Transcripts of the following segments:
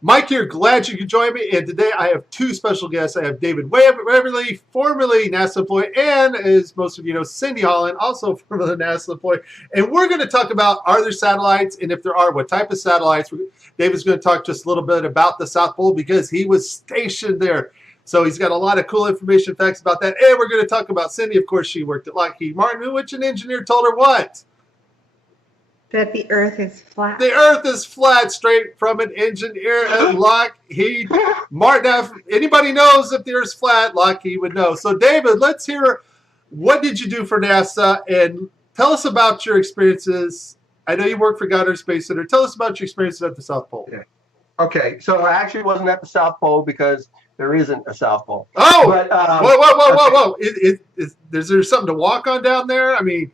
Mike here, glad you could join me. And today I have two special guests. I have David Waverly, formerly NASA employee, and as most of you know, Cindy Holland, also formerly NASA employee. And we're going to talk about, are there satellites? And if there are, what type of satellites? David's going to talk just a little bit about the South Pole because he was stationed there. So he's got a lot of cool information, facts about that. And we're going to talk about Cindy. Of course, she worked at Lockheed Martin, which an engineer told her what? That the Earth is flat. The Earth is flat, straight from an engineer at Lockheed Martin. Now, if anybody knows if the Earth's flat, Lockheed would know. So, David, let's hear, what did you do for NASA? And tell us about your experiences. I know you work for Goddard Space Center. Tell us about your experiences at the South Pole. Yeah. Okay, so I actually wasn't at the South Pole because there isn't a South Pole. Oh, but, whoa. Is there something to walk on down there? I mean,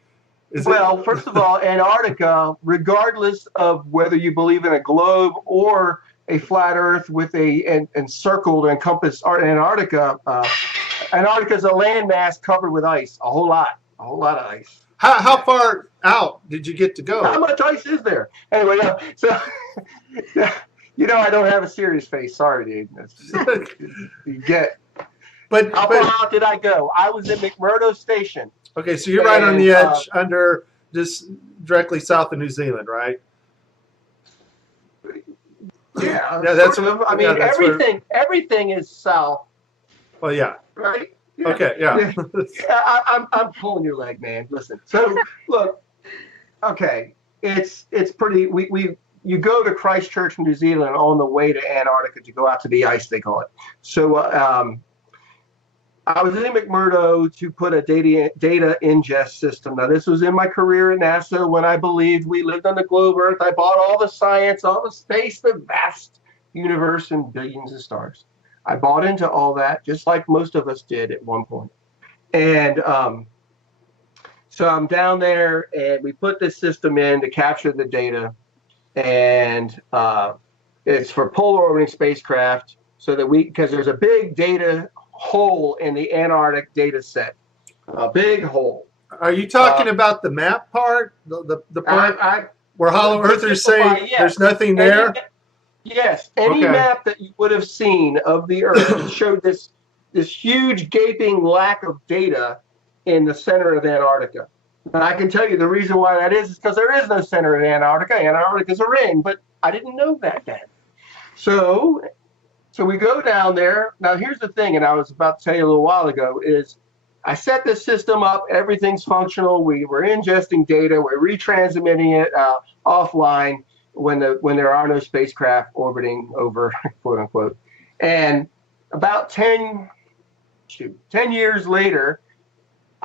first of all, Antarctica, regardless of whether you believe in a globe or a flat Earth with a encircled, encompassed Antarctica, Antarctica is a landmass covered with ice, a whole lot of ice. How far out did you get to go? How much ice is there? Anyway, so you know I don't have a serious face. Sorry, dude. You get. But how far out did I go? I was in McMurdo Station. Okay, so you're right on the edge, under just directly south of New Zealand, right? Yeah, that's sort of. I mean, everything is south. Well, yeah. Right. Yeah. Okay. Yeah. I'm pulling your leg, man. Listen. So look. Okay, it's pretty. You go to Christchurch, New Zealand, on the way to Antarctica to go out to the ice, they call it. So. I was in McMurdo to put a data ingest system. Now, this was in my career at NASA when I believed we lived on the globe Earth. I bought all the science, all the space, the vast universe, and billions of stars. I bought into all that, just like most of us did at one point. And so I'm down there, and we put this system in to capture the data. And it's for polar orbiting spacecraft, so that because there's a big data hole in the Antarctic data set, a big hole. Are you talking about the map part, the part where Hollow Earthers say there's nothing there? Yes, any map that you would have seen of the Earth showed this huge gaping lack of data in the center of Antarctica. And I can tell you the reason why that is because there is no center in Antarctica. Antarctica is a ring, but I didn't know that then. So we go down there. Now, here's the thing, and I was about to tell you a little while ago, is I set this system up. Everything's functional. We were ingesting data. We're retransmitting it offline when there are no spacecraft orbiting over, quote unquote. And about 10 years later,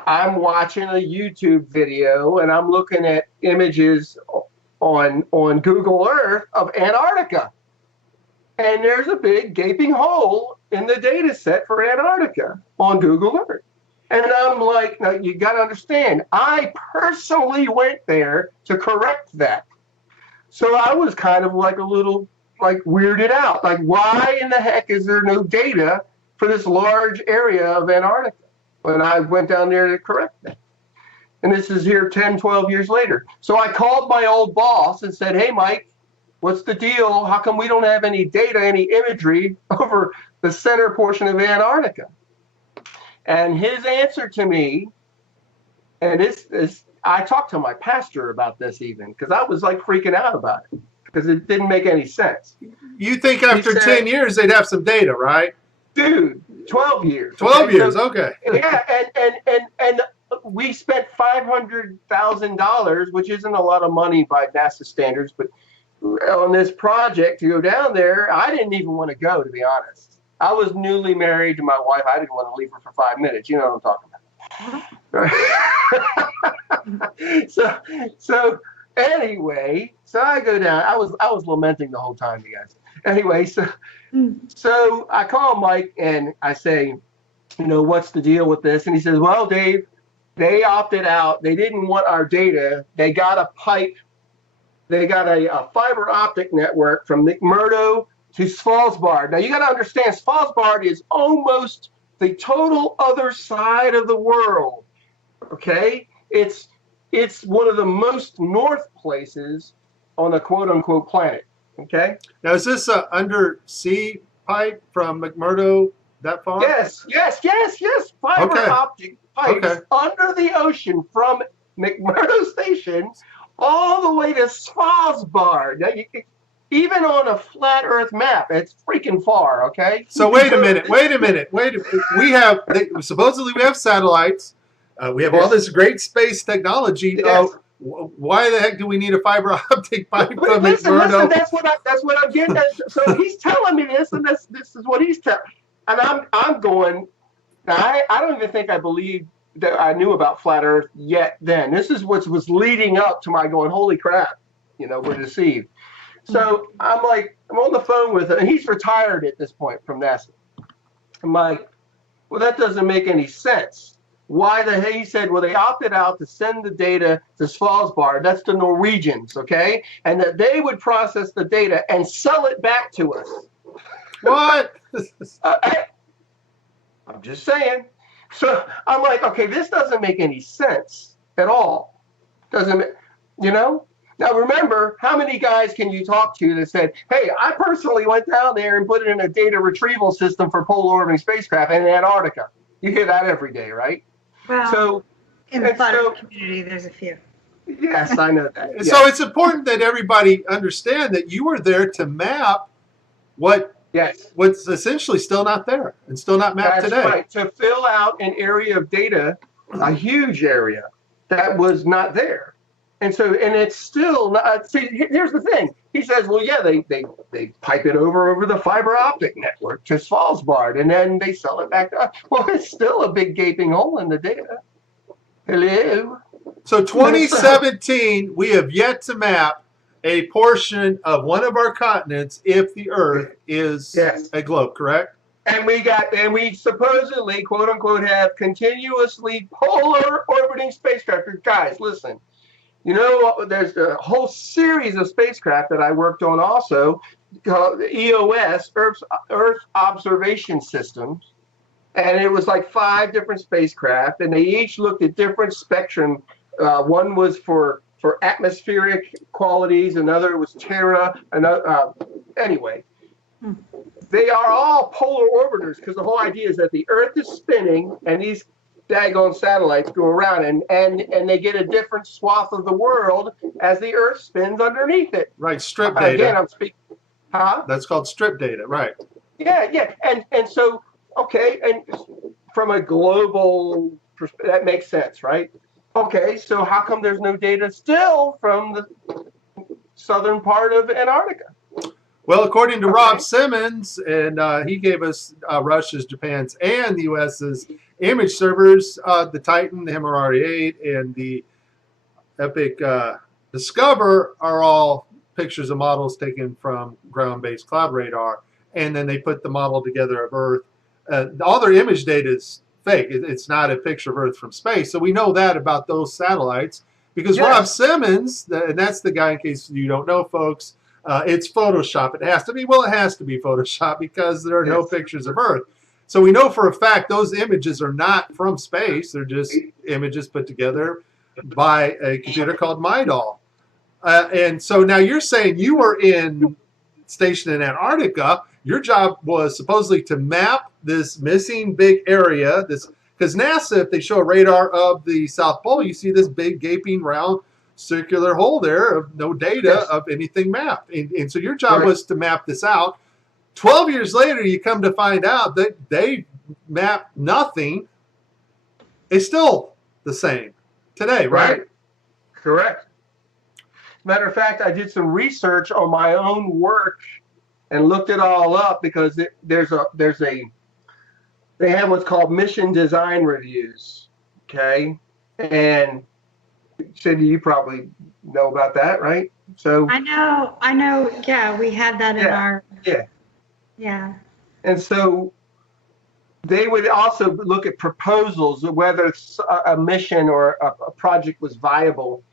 I'm watching a YouTube video, and I'm looking at images on Google Earth of Antarctica. And there's a big gaping hole in the data set for Antarctica on Google Earth. And I'm like, now you got to understand, I personally went there to correct that. So I was kind of like a little weirded out. Like, why in the heck is there no data for this large area of Antarctica when I went down there to correct that? And this is here 10, 12 years later. So I called my old boss and said, hey, Mike, what's the deal? How come we don't have any data, any imagery over the center portion of Antarctica? And his answer to me, and I talked to my pastor about this even, because I was like freaking out about it, because it didn't make any sense. You think after 10 years they'd have some data, right? Dude, 12 years. 12 years, okay. Yeah, and we spent $500,000, which isn't a lot of money by NASA standards, but on this project to go down there. I didn't even want to go, to be honest. I was newly married to my wife. I didn't want to leave her for 5 minutes. You know what I'm talking about. So anyway, so I go down. I was lamenting the whole time, you guys. Anyway, so I call Mike and I say, what's the deal with this? And he says, well, Dave, they opted out. They didn't want our data. They got a pipe. They got a fiber optic network from McMurdo to Svalbard. Now, you got to understand, Svalbard is almost the total other side of the world, okay? It's one of the most north places on the quote-unquote planet. Okay. Now, is this a undersea pipe from McMurdo that far? Yes. Fiber Okay. optic pipes Okay. under the ocean from McMurdo Station all the way to Svalbard. Now, even on a flat Earth map, it's freaking far. Okay. So wait a minute. Supposedly we have satellites. We have all Yes. this great space technology. Yes. Why the heck do we need a fiber optic pipe But from listen, McMurdo? that's what I'm getting at. So he's telling me this, and this is what he's telling, and I'm going. Now I don't even think I believe that I knew about flat Earth yet. Then this is what was leading up to my going. Holy crap! We're deceived. So I'm on the phone with him, and he's retired at this point from NASA. I'm like, well, that doesn't make any sense. Why the hell? He said, well, they opted out to send the data to Svalbard. That's the Norwegians, okay? And that they would process the data and sell it back to us. What? I'm just saying. So I'm like, okay, this doesn't make any sense at all. Doesn't, Now remember, how many guys can you talk to that said, hey, I personally went down there and put it in a data retrieval system for polar orbiting spacecraft in Antarctica? You hear that every day, right? Well, in the flat Earth community, there's a few. Yes, I know that. Yes. So it's important that everybody understand that you were there to map what's essentially still not there and still not mapped today. That's right. To fill out an area of data, a huge area that was not there. And it's still not. See, here's the thing. He says, well, yeah, they pipe it over the fiber optic network to Svalbard, and then they sell it back to us. Well, it's still a big gaping hole in the data. Hello. So 2017, we have yet to map a portion of one of our continents if the Earth is a globe, correct? And we supposedly, quote unquote, have continuously polar orbiting spacecraft. Guys, listen. There's a whole series of spacecraft that I worked on also called EOS, Earth Observation Systems. And it was like 5 different spacecraft, and they each looked at different spectrum. One was for atmospheric qualities, another was Terra, anyway. They are all polar orbiters because the whole idea is that the Earth is spinning and these daggone satellites go around and they get a different swath of the world as the Earth spins underneath it. Right, strip data. Again, I'm speaking. Huh? That's called strip data, right? Yeah. And so, okay, and from a global perspective, that makes sense, right? Okay, so how come there's no data still from the southern part of Antarctica? Well, according to Rob Simmons, and he gave us Russia's, Japan's, and the U.S.'s image servers, the Titan, the Himari 8, and the Epic Discover are all pictures of models taken from ground-based cloud radar, and then they put the model together of Earth. All their image data is fake. It's not a picture of Earth from space. So we know that about those satellites because Rob Simmons, and that's the guy, in case you don't know, folks, it's Photoshop. It has to be. Well, it has to be Photoshop because there are no pictures of Earth. So we know for a fact those images are not from space. They're just images put together by a computer called MyDoll. And so now you're saying you were stationed in Antarctica. Your job was supposedly to map this missing big area. Because NASA, if they show a radar of the South Pole, you see this big gaping round circular hole there of no data of anything mapped. And so your job was to map this out. 12 years later, you come to find out that they mapped nothing. It's still the same today, right? Correct. Matter of fact, I did some research on my own work and looked it all up because they have what's called mission design reviews. Okay. And Cindy, you probably know about that, right? So I know. Yeah, we had that in our. Yeah. And so they would also look at proposals, whether a mission or a project was viable.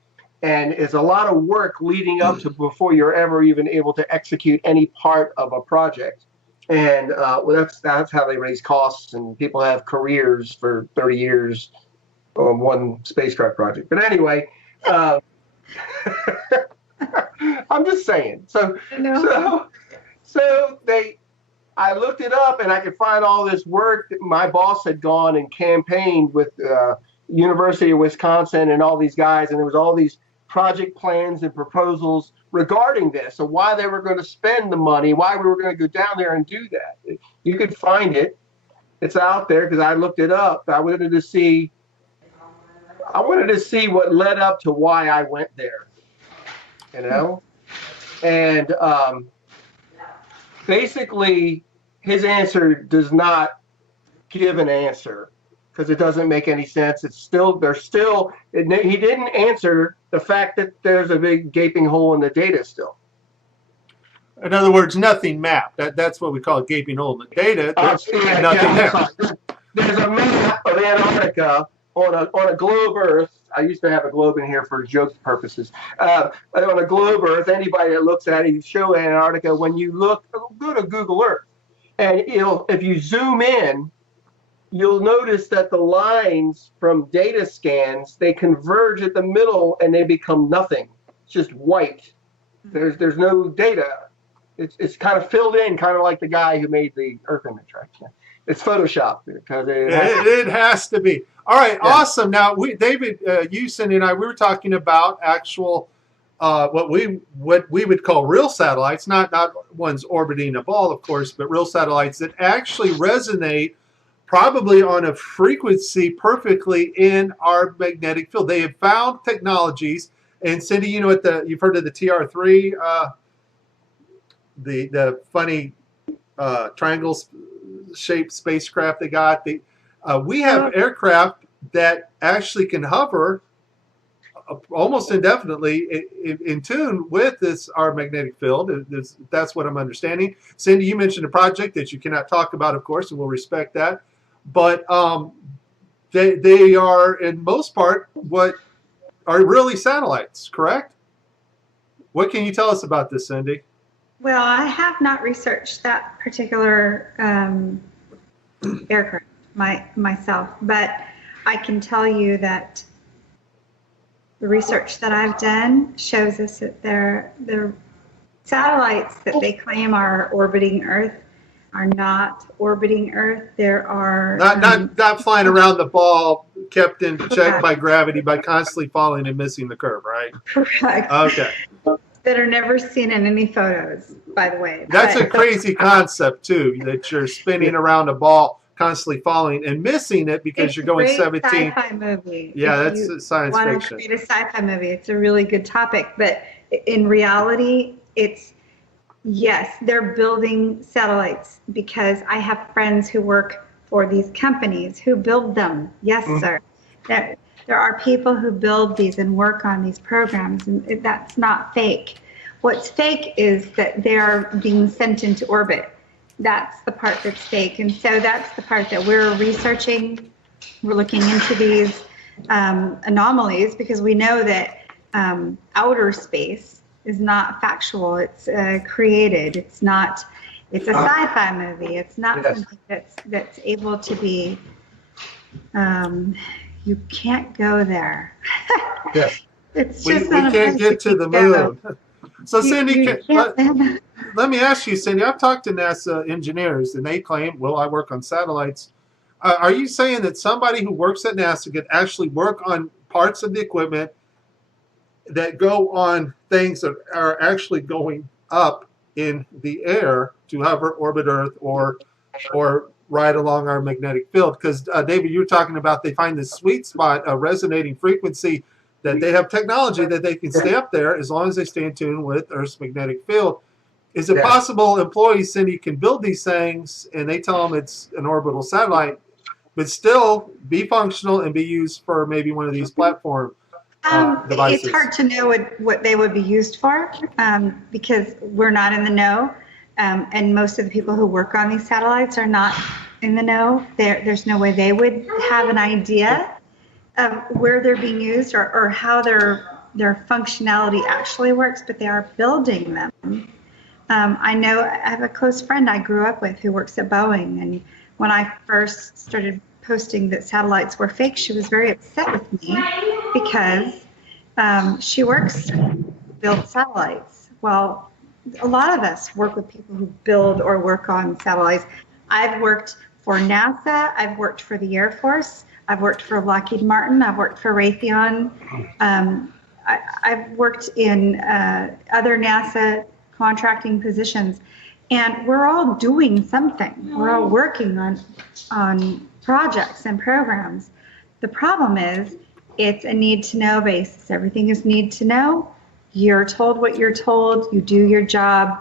And it's a lot of work leading up to before you're ever even able to execute any part of a project. And that's how they raise costs, and people have careers for 30 years on one spacecraft project. But anyway, I'm just saying. So, I know. so I looked it up and I could find all this work that my boss had gone and campaigned with University of Wisconsin and all these guys, and there was all these project plans and proposals regarding this, so why they were going to spend the money, why we were going to go down there and do that. You could find it. It's out there because I looked it up. I wanted to see what led up to why I went there, you know? And basically, his answer does not give an answer because it doesn't make any sense. He didn't answer the fact that there's a big gaping hole in the data still. In other words, nothing mapped. That's what we call a gaping hole in the data. There's nothing there. There's a map of Antarctica on a globe Earth. I used to have a globe in here for joke purposes. On a globe Earth, anybody that looks at it, you show Antarctica. When you look, go to Google Earth, and if you zoom in, you'll notice that the lines from data scans, they converge at the middle and they become nothing. It's just white. There's no data. It's kind of filled in, kind of like the guy who made the Earth image, right? It's Photoshop because it has to be. All right, yeah. Awesome. Now, David, you, Cindy, and I, we were talking about actual what we would call real satellites, not ones orbiting a ball, of course, but real satellites that actually resonate probably on a frequency perfectly in our magnetic field. They have found technologies, and Cindy, you know you've heard of the TR3, the funny triangle-shaped spacecraft they got. We have aircraft that actually can hover almost indefinitely in tune with our magnetic field. That's what I'm understanding. Cindy, you mentioned a project that you cannot talk about, of course, and we'll respect that. But they are, in most part, what are really satellites, correct? What can you tell us about this, Cindy? Well, I have not researched that particular aircraft myself, but I can tell you that the research that I've done shows us that the satellites that they claim are orbiting Earth are not orbiting Earth. There are not flying around the ball, kept in check by gravity by constantly falling and missing the curve, right? Correct. Okay. That are never seen in any photos, by the way. That's a crazy concept too, that you're spinning around a ball, constantly falling and missing it because you're going 17. Sci-fi movie. Yeah, that's science fiction. Want to create a sci-fi movie? It's a really good topic, but in reality, yes, they're building satellites because I have friends who work for these companies who build them. Yes, sir. There are people who build these and work on these programs, and that's not fake. What's fake is that they are being sent into orbit. That's the part that's fake, and so that's the part that we're researching. We're looking into these anomalies because we know that outer space is not factual. It's created. It's not. It's a sci-fi movie. It's not something that's able to be. You can't go there. Yes. It's we just can't get to the moon. So Cindy, let me ask you, Cindy, I've talked to NASA engineers and they claim, well, I work on satellites. Are you saying that somebody who works at NASA could actually work on parts of the equipment that go on things that are actually going up in the air to hover, orbit Earth, or right along our magnetic field? Because David, you were talking about they find this sweet spot, a resonating frequency, that they have technology that they can stay up there as long as they stay in tune with Earth's magnetic field. Is it possible employees, Cindy, can build these things and they tell them it's an orbital satellite, but still be functional and be used for maybe one of these platform devices? It's hard to know what they would be used for because we're not in the know. And most of the people who work on these satellites are not in the know. There's no way they would have an idea of where they're being used or how their functionality actually works, but they are building them. I know I have a close friend I grew up with who works at Boeing, and when I first started posting that satellites were fake, she was very upset with me because she works build satellites. Well, a lot of us work with people who build or work on satellites. I've worked for NASA. I've worked for the Air Force. I've worked for Lockheed Martin. I've worked for Raytheon. I've worked in other NASA contracting positions, and we're all doing something. We're all working on projects and programs. The problem is it's a need-to-know basis. Everything is need-to-know. You're told what you're told. You do your job.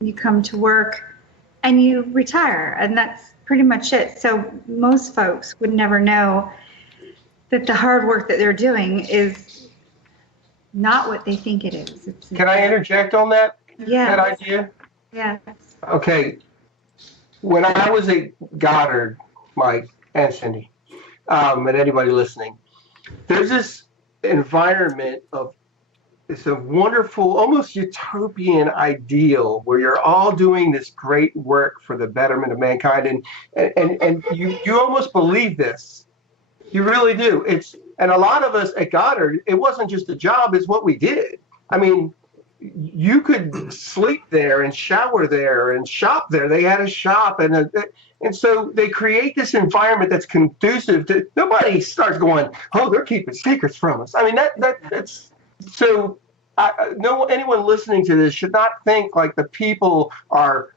You come to work, and you retire, and that's pretty much it. So most folks would never know that the hard work that they're doing is not what they think it is. Can I interject on that? Yeah. That idea? Yes. Okay. When I was at Goddard, Mike and Cindy, and anybody listening, there's this environment of it's a wonderful, almost utopian ideal where you're all doing this great work for the betterment of mankind, and you almost believe this. You really do. And a lot of us at Goddard, it wasn't just a job, it's what we did. I mean, you could sleep there and shower there and shop there. They had a shop, and so they create this environment that's conducive to. Nobody starts going, "Oh, they're keeping secrets from us." I mean, that's so. Anyone listening to this should not think like the people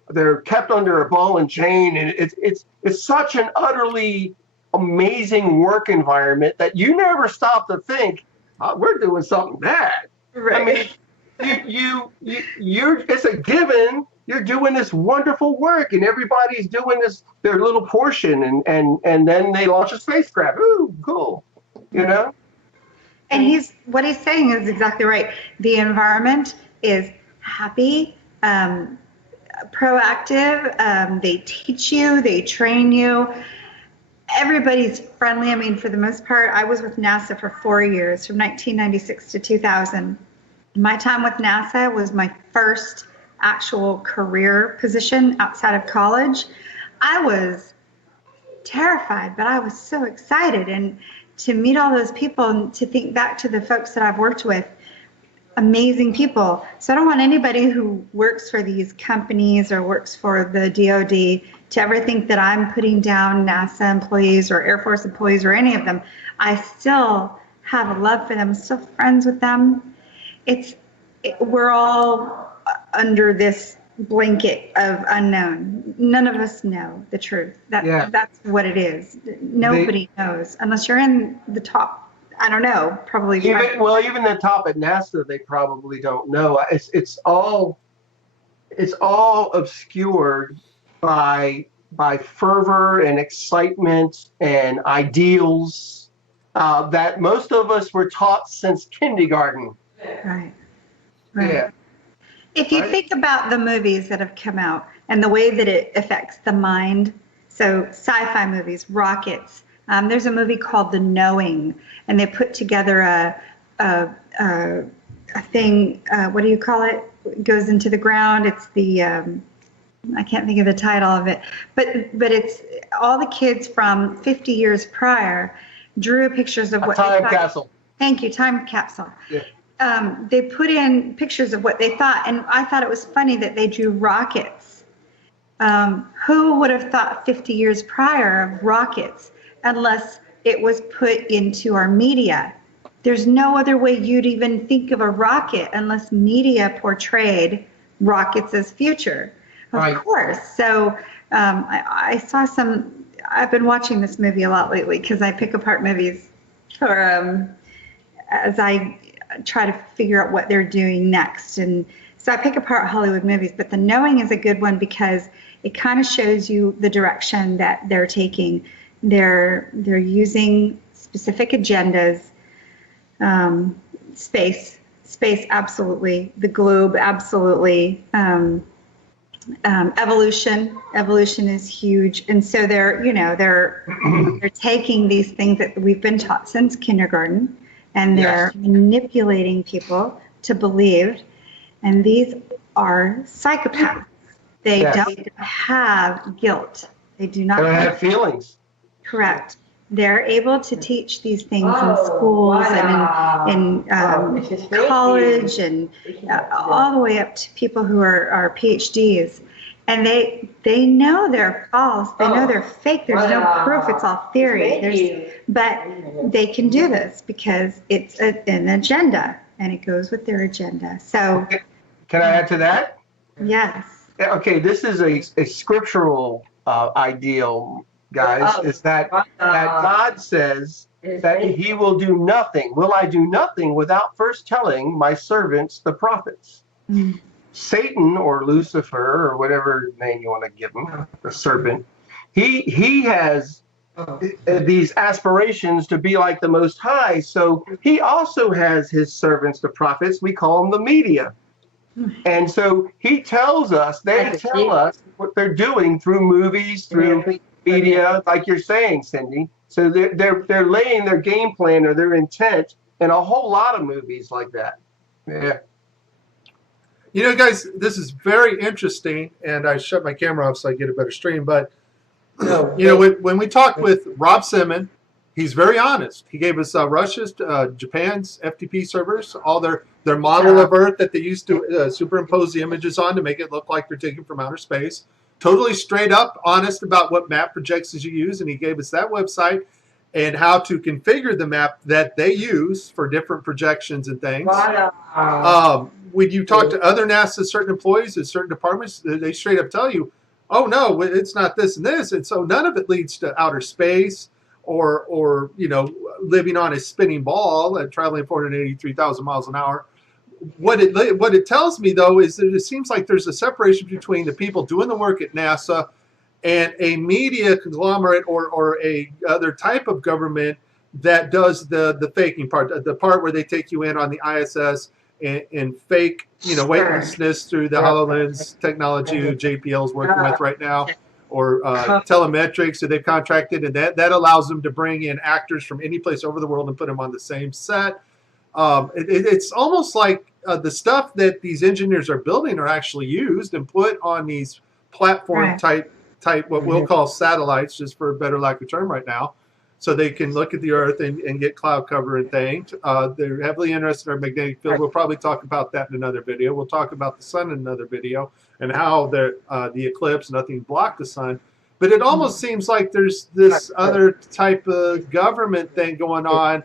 they're kept under a ball and chain, and it's such an utterly amazing work environment that you never stop to think we're doing something bad. Right. I mean, you're it's a given. You're doing this wonderful work, and everybody's doing their little portion, and then they launch a spacecraft. Ooh, cool. You know. And what he's saying is exactly right. The environment is happy, proactive. They teach you, they train you. Everybody's friendly. I mean, for the most part, I was with NASA for 4 years, from 1996 to 2000. My time with NASA was my first actual career position outside of college. I was terrified, but I was so excited. And to meet all those people and to think back to the folks that I've worked with, amazing people. So I don't want anybody who works for these companies or works for the DoD to ever think that I'm putting down NASA employees or Air Force employees or any of them. I still have a love for them, still friends with them. We're all under this blanket of unknown. None of us know the truth. That's what it is. Nobody knows unless you're in the top. I don't know. Probably. Even the top at NASA, they probably don't know. It's all obscured by fervor and excitement and ideals that most of us were taught since kindergarten. Right. Yeah. If you think about the movies that have come out and the way that it affects the mind, so sci-fi movies, rockets, there's a movie called The Knowing, and they put together a thing, what do you call it? It goes into the ground. It's the, I can't think of the title of it, but it's all the kids from 50 years prior drew pictures of what they thought. Time capsule. Thank you, time capsule. Yeah. They put in pictures of what they thought, and I thought it was funny that they drew rockets. Who would have thought 50 years prior of rockets unless it was put into our media? There's no other way you'd even think of a rocket unless media portrayed rockets as future. Of course. So I saw I've been watching this movie a lot lately because I pick apart movies as I try to figure out what they're doing next. And so I pick apart Hollywood movies, but The Knowing is a good one because it kind of shows you the direction that they're taking. They're using specific agendas, space absolutely, the globe absolutely, evolution is huge. And so they're taking these things that we've been taught since kindergarten, and they're manipulating people to believe. And these are psychopaths. They don't have guilt. They do not have feelings. Correct. they're able to teach these things in schools and in college and all the way up to people who are PhDs. And they know they're false. They know they're fake. There's no proof. It's all theory. But they can do this because it's an agenda, and it goes with their agenda. So, can I add to that? Yes. Okay, this is a scriptural ideal, guys. Is that God says that He will do nothing. Will I do nothing without first telling my servants, the prophets? Mm. Satan or Lucifer or whatever name you want to give him, the serpent, he has these aspirations to be like the Most High. So he also has his servants, the prophets. We call them the media. And so he tells us, they tell us what they're doing through movies, through media, like you're saying, Cindy. So they're laying their game plan or their intent in a whole lot of movies like that. Yeah. You know, guys, this is very interesting, and I shut my camera off so I get a better stream. But you know, when we talked with Rob Simon, he's very honest. He gave us Russia's, Japan's FTP servers, all their model of Earth that they used to superimpose the images on to make it look like they're taken from outer space. Totally straight up honest about what map projections you use, and he gave us that website and how to configure the map that they use for different projections and things. When you talk to other NASA certain employees at certain departments, they straight up tell you, oh no, it's not this and this, and so none of it leads to outer space or you know, living on a spinning ball and traveling 483,000 miles an hour. What it tells me though is that it seems like there's a separation between the people doing the work at NASA and a media conglomerate or a other type of government that does the faking part, the part where they take you in on the ISS and fake, you know, weightlessness through the HoloLens technology JPL is working with right now, or telemetrics that they've contracted, and that allows them to bring in actors from any place over the world and put them on the same set. It's almost like the stuff that these engineers are building are actually used and put on these platform type what we'll call satellites, just for a better lack of term right now, so they can look at the Earth and get cloud cover and things. They're heavily interested in our magnetic field. We'll probably talk about that in another video. We'll talk about the sun in another video and how the eclipse, nothing blocked the sun. But it almost seems like there's this other type of government thing going on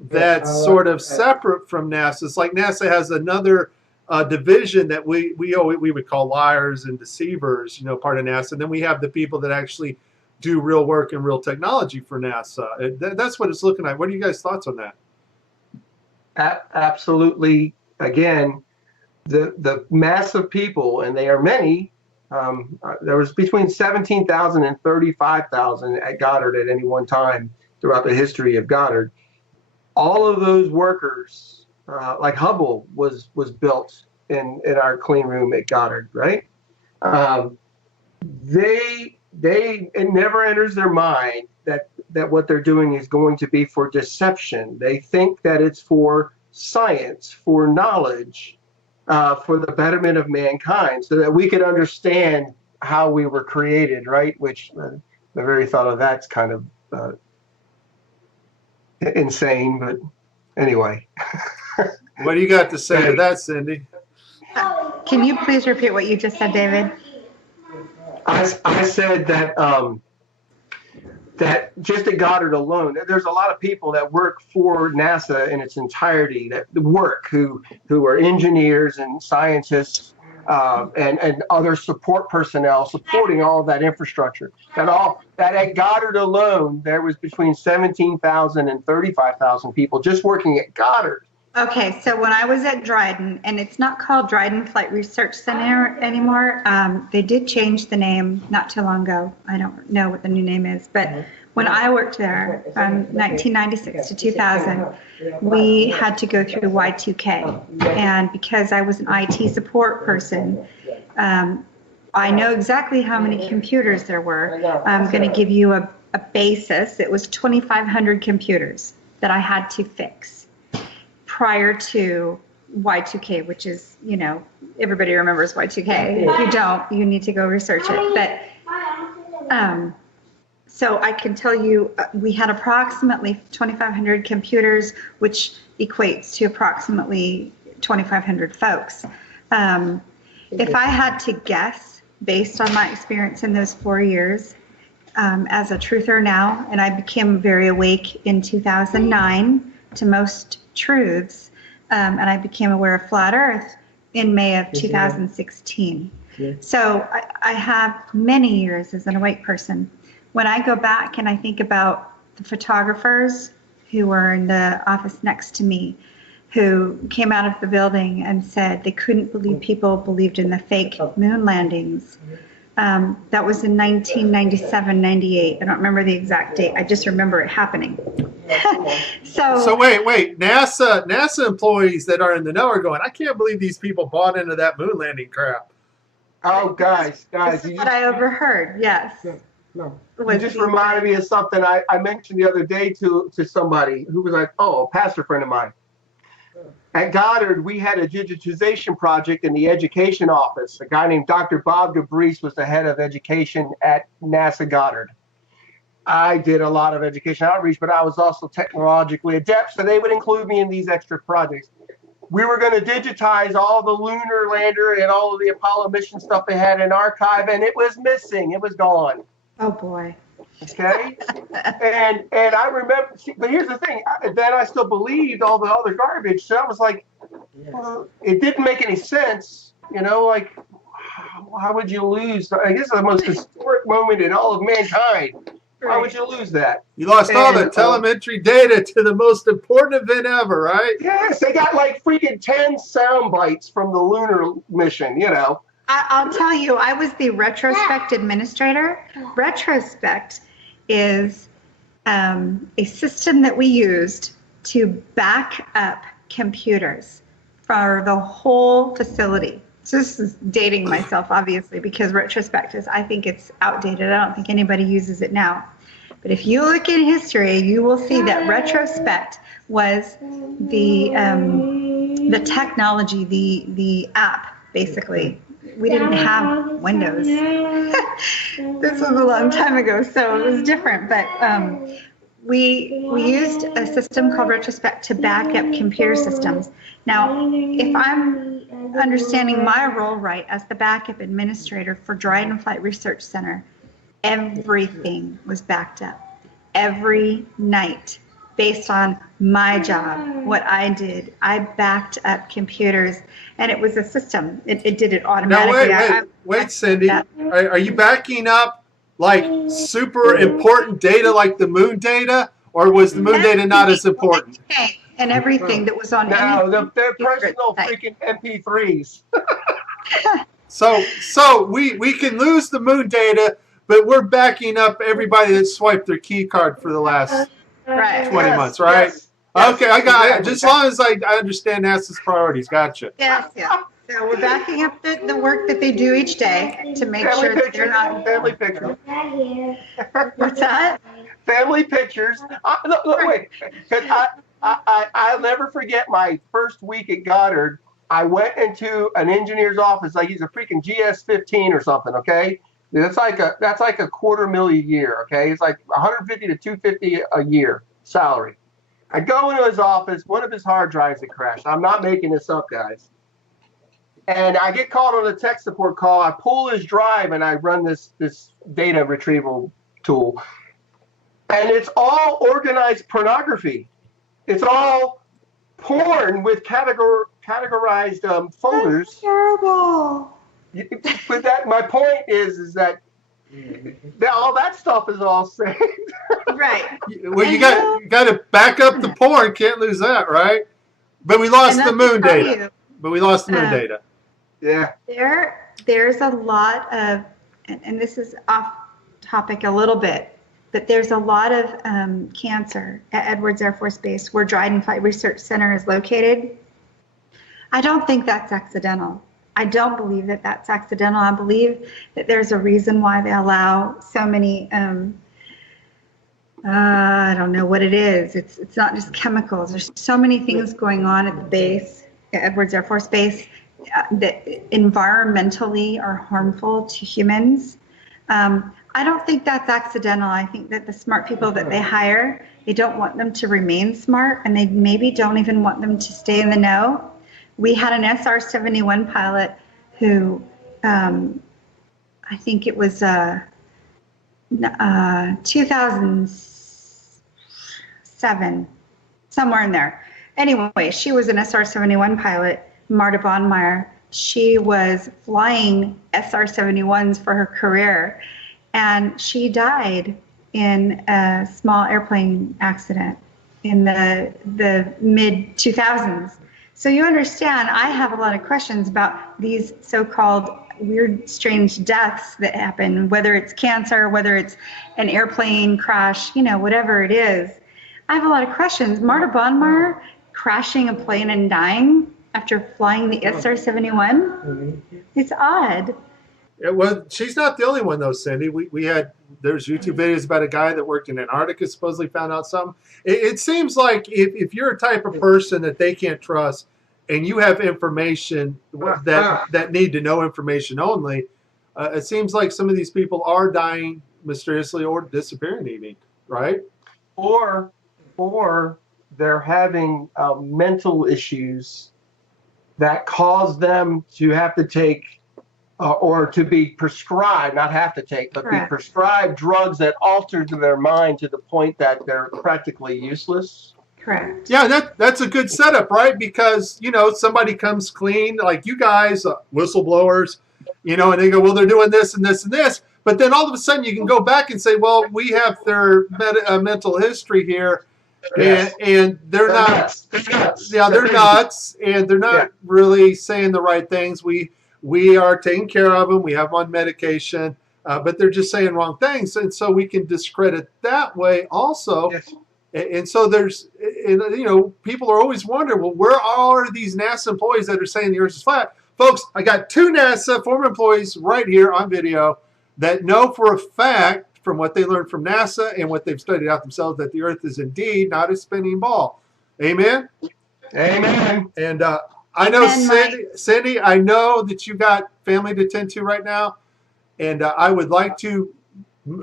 that's sort of separate from NASA. It's like NASA has another division that we would call liars and deceivers, you know, part of NASA. And then we have the people that actually do real work and real technology for NASA. That's what it's looking like. What are you guys' thoughts on that? Absolutely. Again, the mass of people, and they are many, there was between 17,000 and 35,000 at Goddard at any one time throughout the history of Goddard. All of those workers, like Hubble was built in our clean room at Goddard, right? It never enters their mind that what they're doing is going to be for deception. They think that it's for science, for knowledge, for the betterment of mankind, so that we could understand how we were created, right? Which the very thought of that's kind of insane, but anyway. What do you got to say to that, Cindy? Can you please repeat what you just said, David? I said that that just at Goddard alone, there's a lot of people that work for NASA in its entirety, that work who are engineers and scientists and other support personnel supporting all of that infrastructure. That at Goddard alone, there was between 17,000 and 35,000 people just working at Goddard. Okay, so when I was at Dryden, and it's not called Dryden Flight Research Center anymore, they did change the name not too long ago. I don't know what the new name is, but when I worked there from 1996 to 2000, we had to go through Y2K. And because I was an IT support person, I know exactly how many computers there were. I'm going to give you a basis. It was 2,500 computers that I had to fix prior to Y2K, which is, you know, everybody remembers Y2K. If you don't, you need to go research it. But So I can tell you, we had approximately 2,500 computers, which equates to approximately 2,500 folks. If I had to guess, based on my experience in those 4 years, as a truther now, and I became very awake in 2009 to most truths, and I became aware of flat Earth in May of 2016. So I have many years as an awake person. When I go back and I think about the photographers who were in the office next to me, who came out of the building and said they couldn't believe people believed in the fake moon landings. That was in 1997, 98. I don't remember the exact date. I just remember it happening. So wait. NASA employees that are in the know are going, I can't believe these people bought into that moon landing crap. Oh, guys. This is what I overheard, yes. No. You just reminded me of something I mentioned the other day to somebody who was like, oh, a pastor friend of mine. At Goddard, we had a digitization project in the education office. A guy named Dr. Bob DeBreese was the head of education at NASA Goddard. I did a lot of education outreach, but I was also technologically adept, so they would include me in these extra projects. We were going to digitize all the lunar lander and all of the Apollo mission stuff they had in archive, and it was missing. It was gone. Oh, boy. Okay. and I remember, but here's the thing. Then I still believed all the other garbage. So I was like, well, it didn't make any sense. You know, like, how would you lose? I guess the most historic moment in all of mankind. Why would you lose that? You lost all the telemetry data to the most important event ever, right? Yes, they got like freaking 10 sound bites from the lunar mission, you know. I'll tell you, I was the retrospect administrator. Retrospect is a system that we used to back up computers for the whole facility. So this is dating myself, obviously, because retrospect is, I think it's outdated. I don't think anybody uses it now. But if you look in history, you will see that retrospect was the technology, the app, basically. We didn't have Windows. This was a long time ago, so it was different. But we used a system called retrospect to back up computer systems. Now, if I'm understanding my role right as the backup administrator for Dryden Flight Research Center, everything was backed up every night based on my job, what I did. I backed up computers, and it was a system. It did it automatically. Now, wait, Cindy. Are you backing up like super important data like the moon data, or was the moon data not as important? And everything that was on they're personal freaking MP3s. So we can lose the moon data, but we're backing up everybody that swiped their key card for the last 20 months, right? Yes, okay, I got it. Just as long as I understand NASA's priorities. Gotcha. Yes. So we're backing up the work that they do each day to make sure that they're not. Family pictures. What's that? Family pictures. Look, wait. Because I'll never forget my first week at Goddard. I went into an engineer's office, like he's a freaking GS-15 or something, okay? That's like a $250,000 a year, okay? It's like 150 to 250 a year salary. I go into his office, one of his hard drives had crashed. I'm not making this up, guys. And I get called on a tech support call. I pull his drive and I run this data retrieval tool. And it's all organized pornography. It's all porn with categorized folders. That's terrible. But my point is that all that stuff is all saved. Right. Well, you got to back up the porn. Can't lose that, right? But we lost the moon data. Data. Yeah. There's a lot of, and this is off topic a little bit, but there's a lot of cancer at Edwards Air Force Base where Dryden Flight Research Center is located. I don't think that's accidental. I don't believe that that's accidental. I believe that there's a reason why they allow so many, I don't know what it is. It's not just chemicals. There's so many things going on at the base, at Edwards Air Force Base, that environmentally are harmful to humans. I don't think that's accidental. I think that the smart people that they hire, they don't want them to remain smart, and they maybe don't even want them to stay in the know. We had an SR-71 pilot who, I think it was 2007, somewhere in there. Anyway, she was an SR-71 pilot, Marta Bonmeyer. She was flying SR-71s for her career, and she died in a small airplane accident in the mid-2000s. So you understand, I have a lot of questions about these so-called weird, strange deaths that happen, whether it's cancer, whether it's an airplane crash, whatever it is. I have a lot of questions. Marta Bonmeyer crashing a plane and dying after flying the SR-71? It's odd. Yeah, well, she's not the only one, though, Cindy. There's YouTube videos about a guy that worked in Antarctica, supposedly found out something. It seems like if you're a type of person that they can't trust and you have information that need to know information only, it seems like some of these people are dying mysteriously or disappearing even, right? Or they're having mental issues that cause them to have to take or to be prescribed, not have to take, but Correct. be prescribed drugs that alter their mind to the point that they're practically useless. Correct. Yeah, that's a good setup, right? Because, somebody comes clean, like you guys, whistleblowers, and they go, well, they're doing this and this and this. But then all of a sudden you can go back and say, well, we have their mental history here. Yes. And they're not nuts. They're nuts. Yeah, they're nuts, and they're not really saying the right things. We are taking care of them. We have them on medication, but they're just saying wrong things, and so we can discredit that way also. Yes. And so people are always wondering, well, where are these NASA employees that are saying the Earth is flat? Folks, I got 2 NASA former employees right here on video that know for a fact, from what they learned from NASA and what they've studied out themselves, that the Earth is indeed not a spinning ball. Amen? Amen. And I know, Amen, Cindy, I know that you got family to tend to right now, and I would like to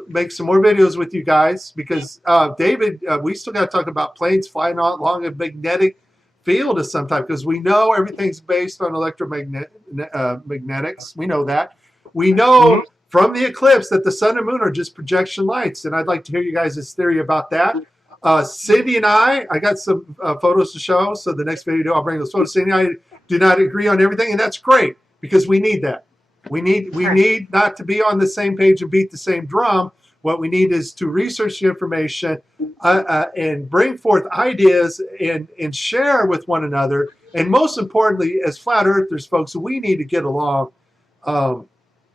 make some more videos with you guys because, David, we still got to talk about planes flying along a magnetic field of some type because we know everything's based on electromagnetics. We know that. We know from the eclipse that the sun and moon are just projection lights, and I'd like to hear you guys' theory about that. Cindy and I got some photos to show, so the next video I'll bring those photos. Cindy and I do not agree on everything, and that's great because we need that. We need not to be on the same page and beat the same drum. What we need is to research the information and bring forth ideas and share with one another. And most importantly, as flat earthers, folks, we need to get along.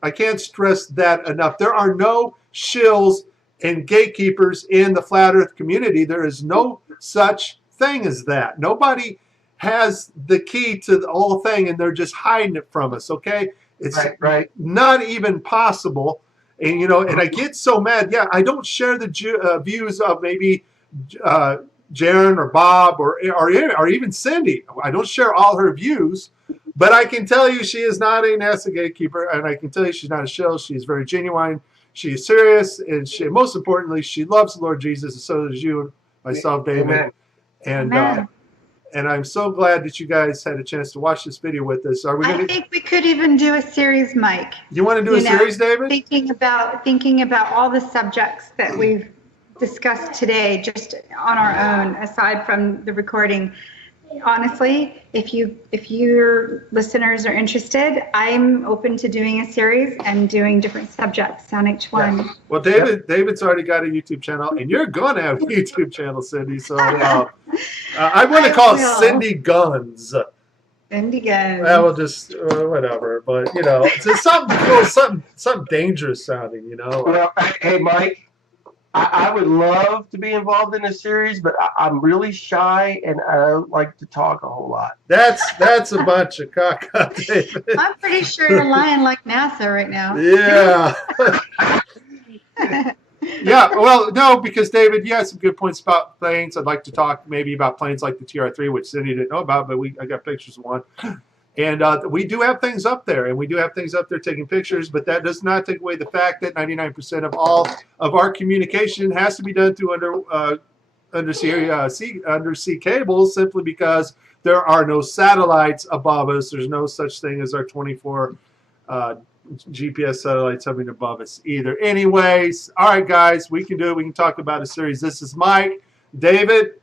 I can't stress that enough. There are no shills and gatekeepers in the flat earth community. There is no such thing as that. Nobody has the key to the whole thing, and they're just hiding it from us, okay? It's not even possible. And, and I get so mad. Yeah, I don't share the views of maybe Jaron or Bob or even Cindy. I don't share all her views. But I can tell you she is not a NASA gatekeeper, and I can tell you she's not a shill. She is very genuine. She is serious, and most importantly, she loves the Lord Jesus, and so does you and myself, David. Amen. And I'm so glad that you guys had a chance to watch this video with us. I think we could even do a series, Mike. You want to do a series, David? Thinking about all the subjects that we've discussed today, just on our own, aside from the recording. Honestly, if your listeners are interested, I'm open to doing a series and doing different subjects on each one. Yeah. Well, David's already got a YouTube channel, and you're going to have a YouTube channel, Cindy. So I want to call it Cindy Guns. Cindy Guns. We'll just whatever, but it's just something dangerous sounding, Well, hey, Mike. I would love to be involved in a series, but I'm really shy and I don't like to talk a whole lot. That's a bunch of caca, David. I'm pretty sure you're lying like NASA right now. Yeah. Yeah, well, no, because David, you had some good points about planes. I'd like to talk maybe about planes like the TR-3, which Cindy didn't know about, but I got pictures of one. And we do have things up there, and we do have things up there taking pictures, but that does not take away the fact that 99% of all of our communication has to be done through undersea cables, simply because there are no satellites above us. There's no such thing as our 24 GPS satellites hovering above us either. Anyways, all right, guys, we can do it. We can talk about a series. This is Mike, David,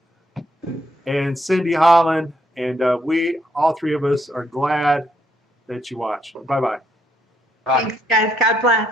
and Cindy Holland. And we, all three of us, are glad that you watched. Bye-bye. Bye. Thanks, guys. God bless.